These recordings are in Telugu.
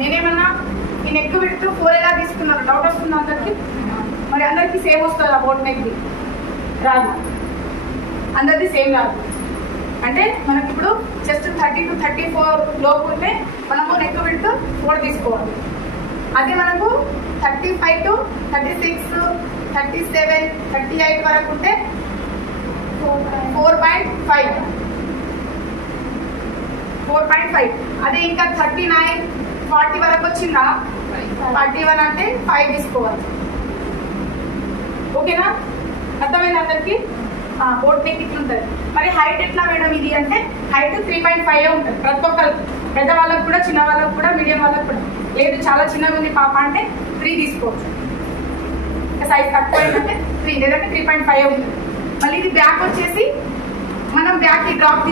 నేనేమన్నా ఈ నెక్ విడ్త్ 4 ఎలా తీసుకున్నారు డౌట్ వస్తుంది అందరికి. మరి అందరికి సేమ్ వస్తుంది ఆ బోట్ నెక్ రాదు, అందరిది సేమ్ రాదు. అంటే మనకి ఇప్పుడు జస్ట్ 30 to 34 లోపు ఉంటే మనము నెక్ విడ్త్ 4 తీసుకోవాలి. అదే మనకు 35 to 36 37 38 వరకు ఉంటే 4.5. అదే ఇంకా 39 40 వరకు వచ్చిందా 41 అంటే 5 తీసుకోవాలి. ఓకేనా, అర్థమైంది అందరికి. బోట్ నెక్ ఇట్లా ఉంటుంది. మరి హైట్ ఎట్లా మేడం ఇది అంటే హైట్ 3.5 ఉంటుంది ప్రతి ఒక్కరు, పెద్ద వాళ్ళకు కూడా చిన్న వాళ్ళకు కూడా మీడియం వాళ్ళకు కూడా. లేదు చాలా చిన్నగా ఉంది పాప అంటే 3 తీసుకోవచ్చు. సైజ్ తక్కువ ఏంటంటే 3 లేదంటే 3.5 ఉంటుంది. మళ్ళీ ఇది బ్యాక్ వచ్చేసి మనం బ్యాక్ ఈ డ్రాప్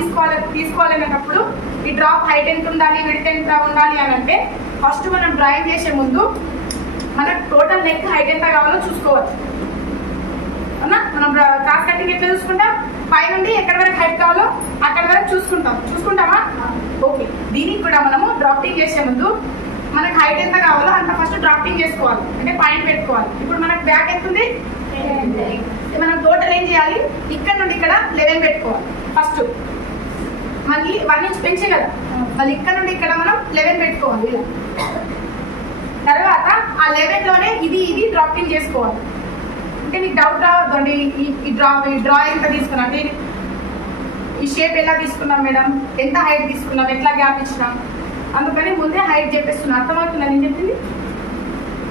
తీసుకోవాలనేటప్పుడు ఈ డ్రాప్ హైట్ ఎంత ఉండాలి విడ్త్ ఎంత ఉండాలి అని అంటే ఫస్ట్ మనం డ్రాయింగ్ చేసే ముందు మనకు టోటల్ నెక్ హైట్ ఎంత కావాలో చూసుకోవచ్చు. అవునా, మనం క్రాస్ కటింగ్ ఎట్లా చూసుకుంటాం, పై నుండి ఎక్కడి వరకు హైట్ కావాలో అక్కడి వరకు చూసుకుంటామా. ఓకే, దీనికి కూడా మనము డ్రాఫ్టింగ్ చేసే ముందు మనకు హైట్ ఎంత కావాలో అంత ఫస్ట్ డ్రాఫ్టింగ్ చేసుకోవాలి, అంటే పాయింట్ పెట్టుకోవాలి. ఇప్పుడు మనకు బ్యాక్ ఎంత ఉంది, మనం టోటల్ ఏం చేయాలి, ఇక్కడ నుండి ఇక్కడ 11 పెట్టుకోవాలి ఫస్ట్. మళ్ళీ 1 ఇంచ్ పెంచే కదా, మళ్ళీ ఇక్కడ నుండి ఇక్కడ మనం 11 పెట్టుకోవాలి. తర్వాత ఆ 11 లోనే ఇది డ్రాఫ్టింగ్ చేసుకోవాలి. అంటే మీకు డౌట్ రావద్దు అండి, ఈ డ్రా ఎంత తీసుకున్నాం అంటే ఈ షేప్ ఎలా తీసుకున్నాం మేడం, ఎంత హైట్ తీసుకున్నాం, ఎట్లా గ్యాప్ ఇచ్చినాం, అందుకని ముందే హైట్ చెప్పేస్తున్నాం. అర్థమవుతుందా నేను చెప్పింది.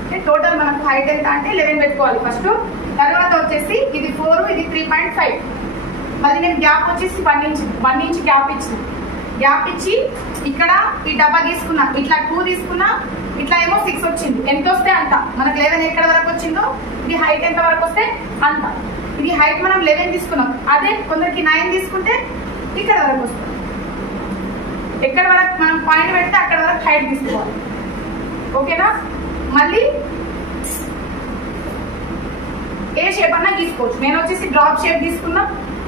అంటే టోటల్ మనకు హైట్ ఎంత అంటే 11 పెట్టుకోవాలి ఫస్ట్. తర్వాత వచ్చేసి ఇది 4, ఇది 3.5. మళ్ళీ నేను గ్యాప్ వచ్చేసి 1 ఇంచ్ గ్యాప్ ఇచ్చి ఇక్కడ ఈ డబ్బా తీసుకున్నా, ఇట్లా 2 తీసుకున్నా, ఇట్లా ఏమో 6 వచ్చింది. ఎంత వస్తే అంత మనకు 11 ఎక్కడ వరకు వచ్చిందో ఇది హైట్ ఎంత వరకు వస్తే అంత. ఇది హైట్ మనం 11 తీసుకున్నాం. అదే కొందరికి 9 తీసుకుంటే ఇక్కడ వరకు వస్తుంది. ఎక్కడ వరకు మనం పాయింట్ పెడితే అక్కడ వరకు హైట్ తీసుకోవాలి. ఓకేనా, మళ్ళీ ఏ షేప్ అన్నా గీసుకోవచ్చు. నేను వచ్చేసి డ్రాప్ షేప్ తీసుకున్నా,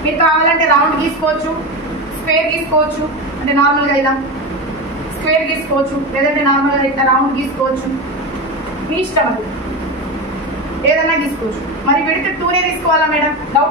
మీరు కావాలంటే రౌండ్ గీసుకోవచ్చు, స్క్వేర్ గీసుకోవచ్చు, అంటే నార్మల్గా ఇలా స్క్వేర్ గీసుకోవచ్చు, లేదంటే నార్మల్గా ఇట్లా రౌండ్ గీసుకోవచ్చు, మీ ఇష్టం, అది ఏదన్నా గీసుకోవచ్చు. మరి విడ్త్ 2 తీసుకోవాలా మేడం, డౌట్